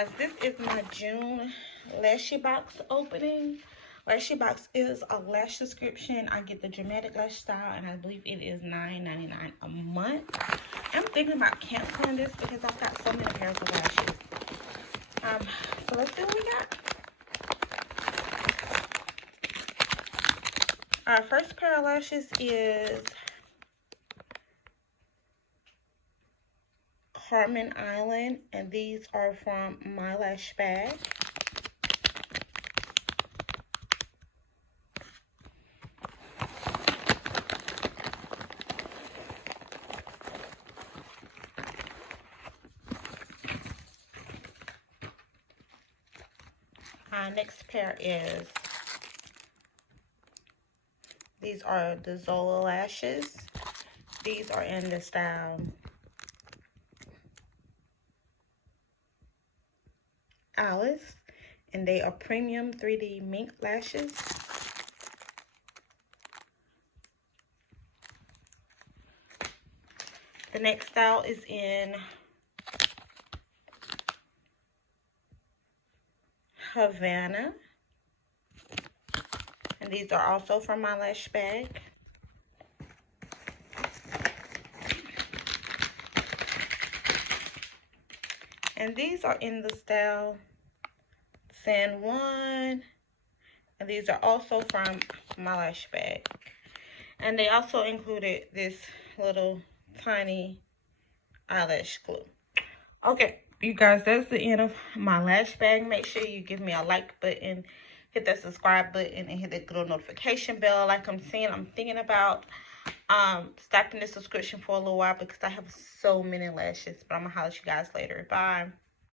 guys, this is my June Lashy box opening. Lashy box is a lash subscription. I get the dramatic lash style, and I believe it is $9.99 a month. I'm thinking about canceling this because I've got so many pairs of lashes. So let's see what we got. Our first pair of lashes is Carmen Island, and these are from my lash bag. Our next pair is, these are the Zola lashes. These are in the style Alice, and they are premium 3D mink lashes. The next style is in Havana, and these are also from my lash bag. And these are in the style San Juan, and these are also from my lash bag. And they also included this little tiny eyelash glue. Okay, you guys, that's the end of my lash bag. Make sure you give me a like button, hit that subscribe button, and hit that little notification bell. Like I'm saying, I'm thinking about stopping this subscription for a little while because I have so many lashes. But I'm gonna holler at you guys later. Bye.